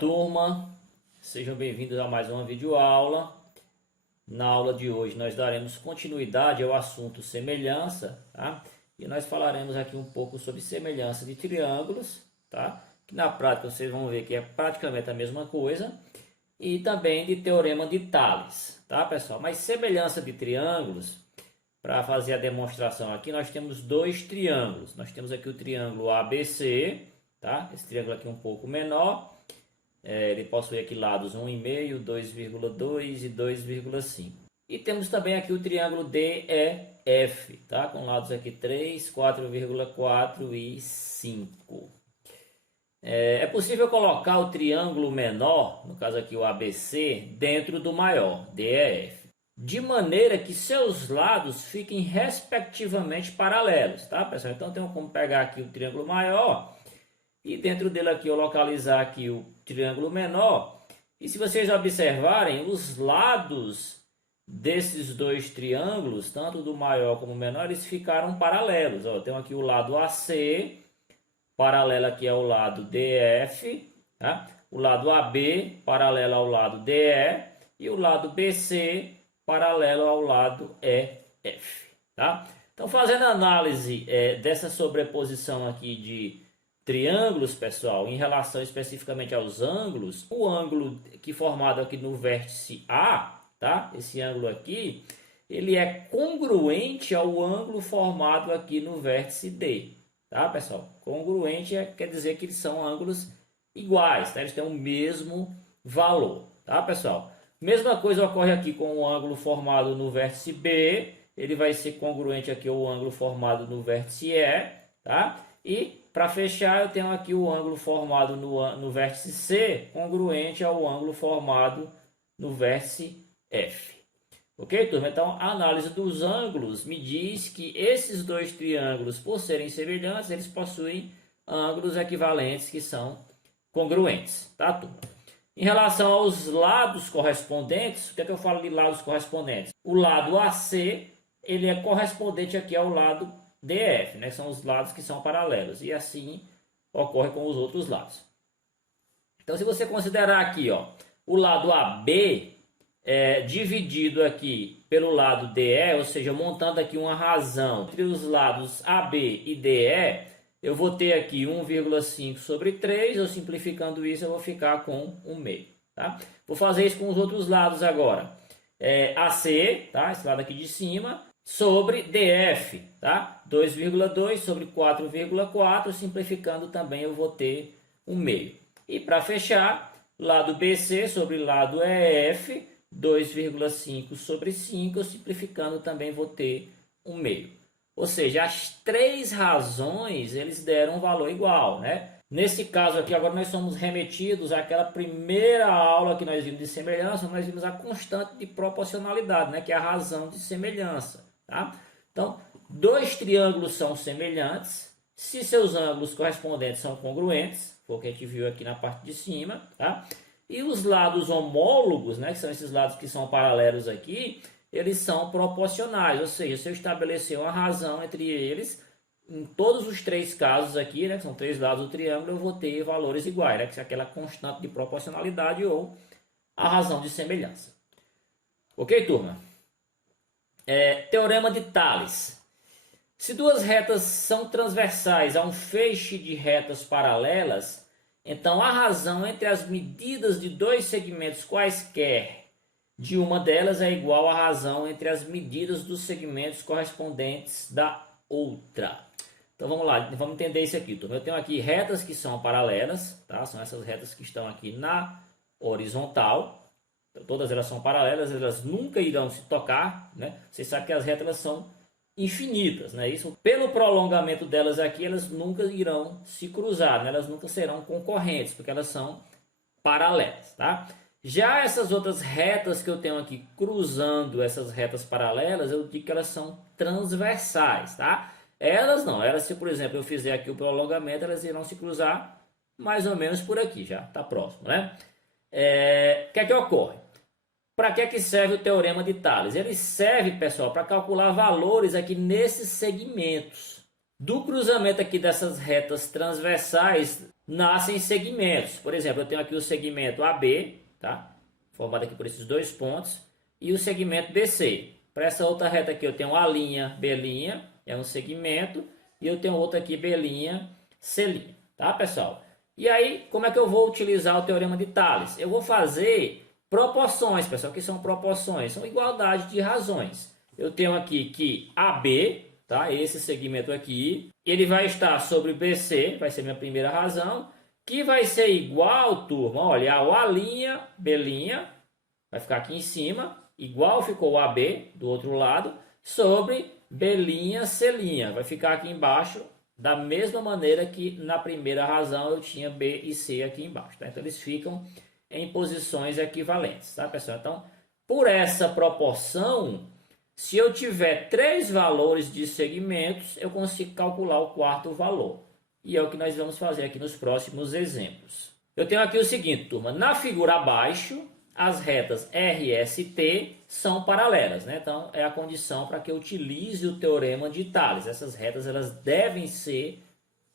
turma, sejam bem-vindos a mais uma videoaula. Na aula de hoje nós daremos continuidade ao assunto semelhança, tá? E nós falaremos aqui um pouco sobre semelhança de triângulos, tá? Que na prática vocês vão ver que é praticamente a mesma coisa. E também de teorema de Tales, tá, pessoal? Mas semelhança de triângulos, para fazer a demonstração aqui, nós temos dois triângulos. Nós temos aqui o triângulo ABC, tá? Esse triângulo aqui é um pouco menor. Ele possui aqui lados 1,5, 2,2 e 2,5. E temos também aqui o triângulo DEF, tá? Com lados aqui 3, 4,4 e 5. É possível colocar o triângulo menor, no caso aqui o ABC, dentro do maior, DEF, de maneira que seus lados fiquem respectivamente paralelos, tá, pessoal? Então tem como pegar aqui o triângulo maior e dentro dele aqui eu localizar aqui o triângulo menor. E se vocês observarem, os lados desses dois triângulos, tanto do maior como do menor, eles ficaram paralelos. Ó, tem aqui o lado AC, paralelo aqui ao lado DF, tá? O lado AB, paralelo ao lado DE, e o lado BC, paralelo ao lado EF, tá? Então, fazendo análise dessa sobreposição aqui de triângulos, pessoal, em relação especificamente aos ângulos, o ângulo que formado aqui no vértice A, tá? Esse ângulo aqui, ele é congruente ao ângulo formado aqui no vértice D, tá, pessoal? Congruente quer dizer que eles são ângulos iguais, tá? Eles têm o mesmo valor, tá, pessoal? Mesma coisa ocorre aqui com o ângulo formado no vértice B, ele vai ser congruente aqui ao ângulo formado no vértice E, tá? E para fechar, eu tenho aqui o ângulo formado no vértice C, congruente ao ângulo formado no vértice F. Ok, turma? Então, a análise dos ângulos me diz que esses dois triângulos, por serem semelhantes, eles possuem ângulos equivalentes que são congruentes, tá, turma? Em relação aos lados correspondentes, o que é que eu falo de lados correspondentes? O lado AC, ele é correspondente aqui ao lado DF, né? São os lados que são paralelos, e assim ocorre com os outros lados. Então, se você considerar aqui, ó, o lado AB dividido aqui pelo lado DE, ou seja, montando aqui uma razão entre os lados AB e DE, eu vou ter aqui 1,5 sobre 3, ou simplificando isso, eu vou ficar com 1/2, tá? Vou fazer isso com os outros lados agora. AC, tá? Esse lado aqui de cima, sobre DF, tá? 2,2 sobre 4,4, simplificando também eu vou ter 1/2. E para fechar, lado BC sobre lado EF, 2,5 sobre 5, simplificando também vou ter 1/2. Ou seja, as três razões eles deram um valor igual, né? Nesse caso aqui, agora nós somos remetidos àquela primeira aula que nós vimos de semelhança, nós vimos a constante de proporcionalidade, né? Que é a razão de semelhança, tá? Então, dois triângulos são semelhantes se seus ângulos correspondentes são congruentes, foi o que a gente viu aqui na parte de cima, tá? E os lados homólogos, né, que são esses lados que são paralelos aqui, eles são proporcionais, ou seja, se eu estabelecer uma razão entre eles, em todos os três casos aqui, né, que são três lados do triângulo, eu vou ter valores iguais, né, que é aquela constante de proporcionalidade ou a razão de semelhança. Ok, turma? Teorema de Tales. Se duas retas são transversais a um feixe de retas paralelas, então a razão entre as medidas de dois segmentos quaisquer de uma delas é igual à razão entre as medidas dos segmentos correspondentes da outra. Então vamos lá, vamos entender isso aqui. Eu tenho aqui retas que são paralelas, tá? São essas retas que estão aqui na horizontal. Então, todas elas são paralelas, elas nunca irão se tocar, né? Você sabe que as retas elas são infinitas, né? Isso, pelo prolongamento delas aqui, elas nunca irão se cruzar, né? Elas nunca serão concorrentes, porque elas são paralelas, tá? Já essas outras retas que eu tenho aqui cruzando essas retas paralelas, eu digo que elas são transversais, tá? Elas não, elas, se por exemplo eu fizer aqui o prolongamento, elas irão se cruzar mais ou menos por aqui, já tá próximo, né? O que é que ocorre? Para que serve o teorema de Tales? Ele serve, pessoal, para calcular valores aqui nesses segmentos, Do cruzamento aqui dessas retas transversais nascem segmentos. Por exemplo, eu tenho aqui o segmento AB, tá? Formado aqui por esses dois pontos, e o segmento BC. Para essa outra reta aqui eu tenho A', B', é um segmento, e eu tenho outro aqui B', C', tá, pessoal? E aí, como é que eu vou utilizar o teorema de Tales? Eu vou fazer proporções, pessoal. O que são proporções? São igualdade de razões. Eu tenho aqui que AB, tá? Esse segmento aqui, ele vai estar sobre BC, vai ser minha primeira razão, que vai ser igual, turma, olha, ao A', B', vai ficar aqui em cima, igual ficou o AB do outro lado, sobre B', C', vai ficar aqui embaixo, da mesma maneira que na primeira razão eu tinha B e C aqui embaixo, tá? Então eles ficam em posições equivalentes, tá, pessoal? Então, por essa proporção, se eu tiver 3 valores de segmentos, eu consigo calcular o quarto valor. E é o que nós vamos fazer aqui nos próximos exemplos. Eu tenho aqui o seguinte, turma. Na figura abaixo, as retas R, S e T são paralelas, né? Então, é a condição para que eu utilize o teorema de Tales. Essas retas elas devem ser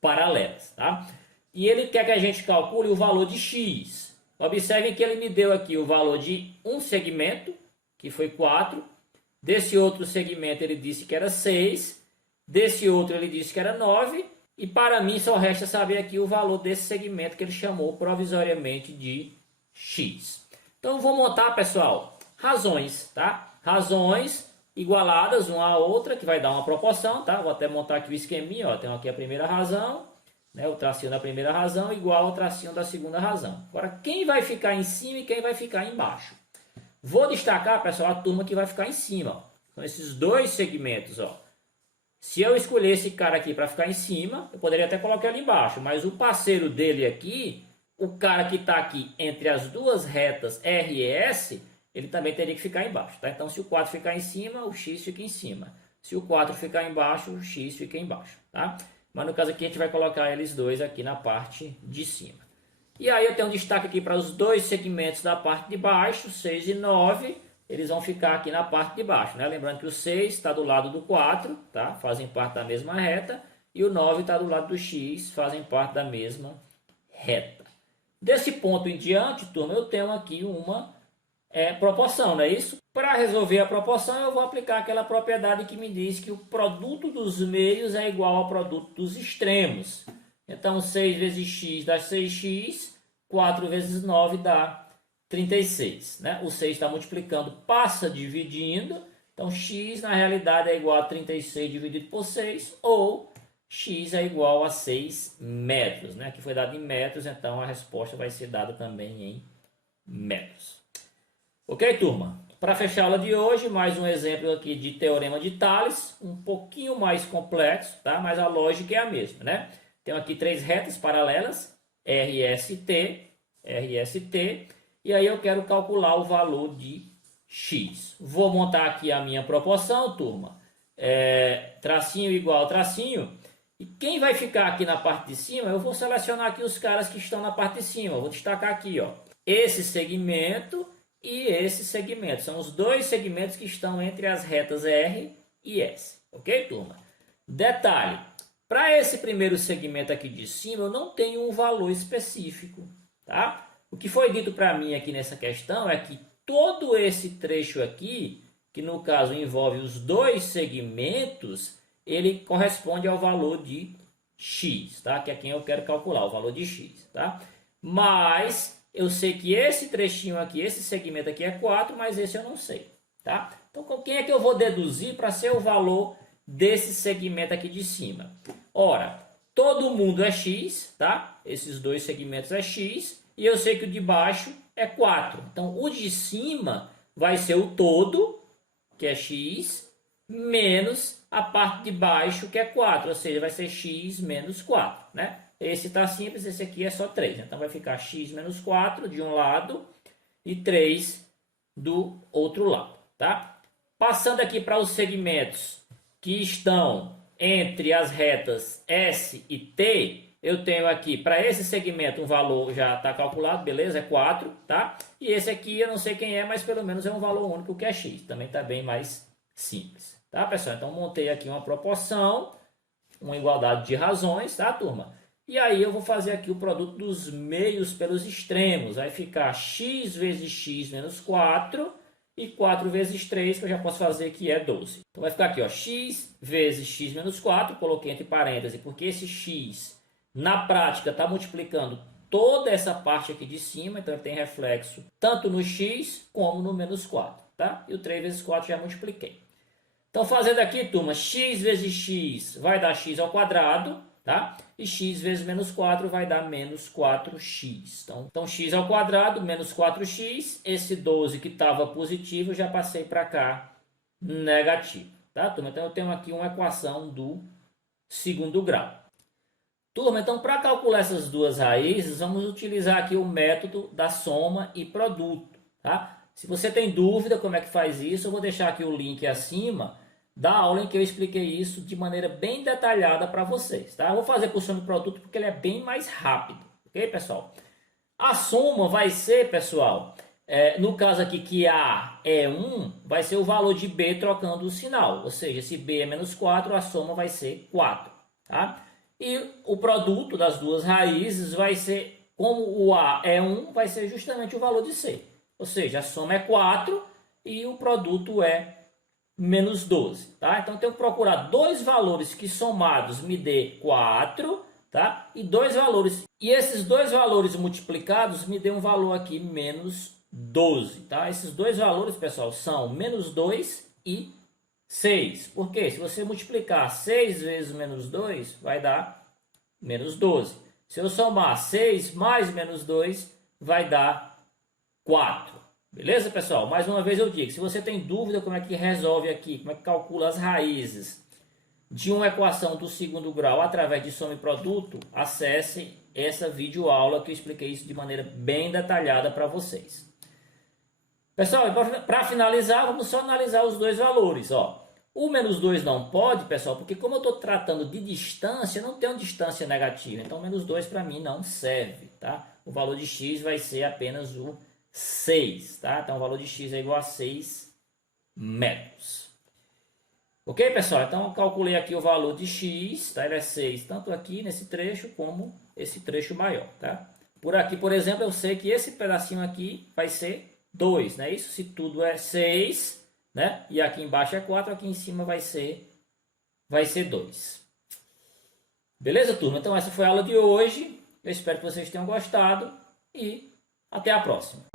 paralelas, tá? E ele quer que a gente calcule o valor de x. Observem que ele me deu aqui o valor de um segmento, que foi 4. Desse outro segmento ele disse que era 6. Desse outro ele disse que era 9. E para mim só resta saber aqui o valor desse segmento que ele chamou provisoriamente de x. Então vou montar, pessoal, razões, tá? Razões igualadas uma à outra, que vai dar uma proporção, tá? Vou até montar aqui o esqueminha, ó. Tenho aqui a primeira razão, né? O tracinho da primeira razão igual ao tracinho da segunda razão. Agora, quem vai ficar em cima e quem vai ficar embaixo? Vou destacar, pessoal, a turma que vai ficar em cima, ó. São esses dois segmentos, ó. Se eu escolher esse cara aqui para ficar em cima, eu poderia até colocar ele embaixo, mas o parceiro dele aqui, o cara que está aqui entre as duas retas R e S, ele também teria que ficar embaixo, tá? Então, se o 4 ficar em cima, o X fica em cima. Se o 4 ficar embaixo, o X fica embaixo, tá? Mas no caso aqui, a gente vai colocar eles dois aqui na parte de cima. E aí eu tenho um destaque aqui para os dois segmentos da parte de baixo, 6 e 9. Eles vão ficar aqui na parte de baixo, né? Lembrando que o 6 está do lado do 4, tá? Fazem parte da mesma reta. E o 9 está do lado do X, fazem parte da mesma reta. Desse ponto em diante, turma, eu tenho aqui uma proporção, não é isso? Para resolver a proporção, eu vou aplicar aquela propriedade que me diz que o produto dos meios é igual ao produto dos extremos. Então, 6 vezes x dá 6x, 4 vezes 9 dá 36. Né? O 6 está multiplicando, passa dividindo. Então, x na realidade é igual a 36 dividido por 6, ou x é igual a 6 metros, né? Que foi dado em metros, então a resposta vai ser dada também em metros. Ok, turma? Para fechar a aula de hoje, mais um exemplo aqui de teorema de Tales, um pouquinho mais complexo, tá? Mas a lógica é a mesma, né? Tenho aqui 3 retas paralelas, R, S, T, e aí eu quero calcular o valor de x. Vou montar aqui a minha proporção, turma. Tracinho igual tracinho. E quem vai ficar aqui na parte de cima, eu vou selecionar aqui os caras que estão na parte de cima. Eu vou destacar aqui, ó, esse segmento e esse segmento. São os dois segmentos que estão entre as retas R e S. Ok, turma? Detalhe, para esse primeiro segmento aqui de cima, eu não tenho um valor específico, tá? O que foi dito para mim aqui nessa questão é que todo esse trecho aqui, que no caso envolve os dois segmentos, ele corresponde ao valor de x, tá? Que é quem eu quero calcular, o valor de x, tá? Mas eu sei que esse trechinho aqui, esse segmento aqui é 4, mas esse eu não sei, tá? Então, com quem é que eu vou deduzir para ser o valor desse segmento aqui de cima? Ora, todo mundo é x, tá? Esses dois segmentos é x, e eu sei que o de baixo é 4. Então, o de cima vai ser o todo, que é x, menos a parte de baixo, que é 4, ou seja, vai ser x menos 4, né? Esse está simples, esse aqui é só 3, então vai ficar x menos 4 de um lado e 3 do outro lado, tá? Passando aqui para os segmentos que estão entre as retas S e T, eu tenho aqui, para esse segmento, um valor já está calculado, beleza? É 4, tá? E esse aqui eu não sei quem é, mas pelo menos é um valor único que é x, também está bem mais simples. Tá, pessoal? Então, montei aqui uma proporção uma igualdade de razões, tá, turma? E aí eu vou fazer aqui o produto dos meios pelos extremos. Vai ficar x vezes x menos 4 e 4 vezes 3, que eu já posso fazer, que é 12. Então vai ficar aqui, ó, x vezes x menos 4, coloquei entre parênteses, porque esse x, na prática, está multiplicando toda essa parte aqui de cima, então ele tem reflexo tanto no x como no menos 4, tá? E o 3 vezes 4 já multipliquei. Então, fazendo aqui, turma, x vezes x vai dar x ao quadrado, tá? E x vezes menos 4 vai dar menos 4x. Então x ao quadrado menos 4x, esse 12 que estava positivo, já passei para cá negativo, tá, turma? Então, eu tenho aqui uma equação do segundo grau. Turma, então, para calcular essas duas raízes, vamos utilizar aqui o método da soma e produto, tá? Se você tem dúvida como é que faz isso, eu vou deixar aqui o link acima da aula em que eu expliquei isso de maneira bem detalhada para vocês, tá? Eu vou fazer por soma e produto porque ele é bem mais rápido, ok, pessoal? A soma vai ser, pessoal, no caso aqui que A é 1, vai ser o valor de B trocando o sinal, ou seja, se B é menos 4, a soma vai ser 4, tá? E o produto das duas raízes vai ser, como o A é 1, vai ser justamente o valor de C. Ou seja, a soma é 4 e o produto é menos 12. Tá? Então, eu tenho que procurar dois valores que somados me dê 4, tá? E dois valores. E esses dois valores multiplicados me dê um valor aqui menos 12. Tá? Esses dois valores, pessoal, são menos 2 e 6. Por quê? Se você multiplicar 6 vezes menos 2, vai dar menos 12. Se eu somar 6 mais menos 2, vai dar 4. Beleza, pessoal? Mais uma vez eu digo, se você tem dúvida como é que resolve aqui, como é que calcula as raízes de uma equação do segundo grau através de soma e produto, acesse essa videoaula que eu expliquei isso de maneira bem detalhada para vocês. Pessoal, para finalizar, vamos só analisar os dois valores, ó. O menos 2 não pode, pessoal, porque como eu estou tratando de distância, não tem uma distância negativa. Então, menos 2 para mim não serve, tá? O valor de x vai ser apenas o 6, tá? Então, o valor de x é igual a 6 metros. Ok, pessoal? Então, eu calculei aqui o valor de x, tá? Ele é 6, tanto aqui nesse trecho, como esse trecho maior, tá? Por aqui, por exemplo, eu sei que esse pedacinho aqui vai ser 2, né? Isso se tudo é 6, né? E aqui embaixo é 4, aqui em cima vai ser 2. Beleza, turma? Então essa foi a aula de hoje. Eu espero que vocês tenham gostado e até a próxima.